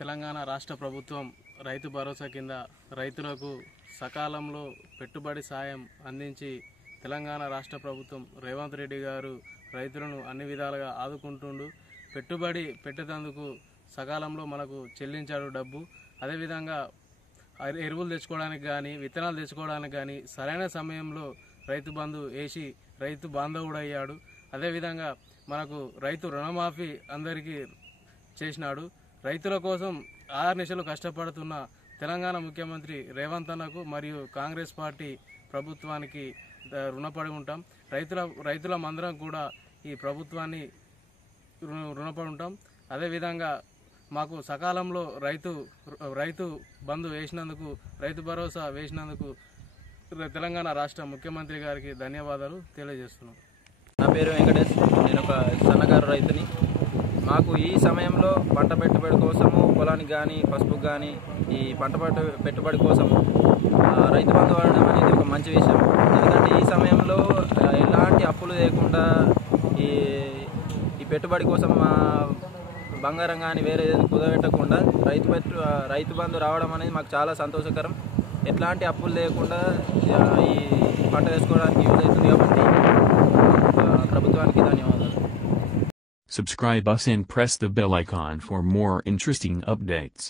తెలంగాణ రాష్ట్ర ప్రభుత్వం రైతు భరోసా కింద రైతులకు సకాలంలో పెట్టుబడి సాయం అందించి తెలంగాణ రాష్ట్ర ప్రభుత్వం రేవంత్ రెడ్డి గారు రైతులను అన్ని విధాలుగా ఆదుకుంటుండు. పెట్టుబడి పెట్టేందుకు సకాలంలో మనకు చెల్లించాడు డబ్బు. అదేవిధంగా ఎరువులు తెచ్చుకోవడానికి కానీ విత్తనాలు తెచ్చుకోవడానికి కానీ సరైన సమయంలో రైతు బంధు వేసి రైతు బాంధవుడయ్యాడు. అదేవిధంగా మనకు రైతు రుణమాఫీ అందరికీ చేసినాడు. రైతుల కోసం ఆహర్నిశలు కష్టపడుతున్న తెలంగాణ ముఖ్యమంత్రి రేవంత్ అన్నకు మరియు కాంగ్రెస్ పార్టీ ప్రభుత్వానికి రుణపడి ఉంటాం. రైతుల మందరం కూడా ఈ ప్రభుత్వాన్ని రుణపడి ఉంటాం. అదేవిధంగా మాకు సకాలంలో రైతు బంధు వేసినందుకు, రైతు భరోసా వేసినందుకు తెలంగాణ రాష్ట్ర ముఖ్యమంత్రి గారికి ధన్యవాదాలు తెలియజేస్తున్నాం. నా పేరు వెంకటేష్. నేను ఒక సన్నకారు రైతుని. మాకు ఈ సమయంలో పంట పెట్టుబడి కోసము పొలానికి కానీ పసుపుకి కానీ ఈ పంట పెట్టుబడి కోసము రైతు బంధు వాడడం అనేది ఒక మంచి విషయం. ఎందుకంటే ఈ సమయంలో ఎలాంటి అప్పులు లేకుండా ఈ పెట్టుబడి కోసం బంగారం కానీ వేరే కుదబెట్టకుండా రైతు బంధు రావడం అనేది మాకు చాలా సంతోషకరం. ఎట్లాంటి అప్పులు లేకుండా ఈ పంట వేసుకోవడానికి యూజ్ అవుతుంది కాబట్టి ప్రభుత్వానికి ధన్యవాదాలు. Subscribe us and press the bell icon for more interesting updates.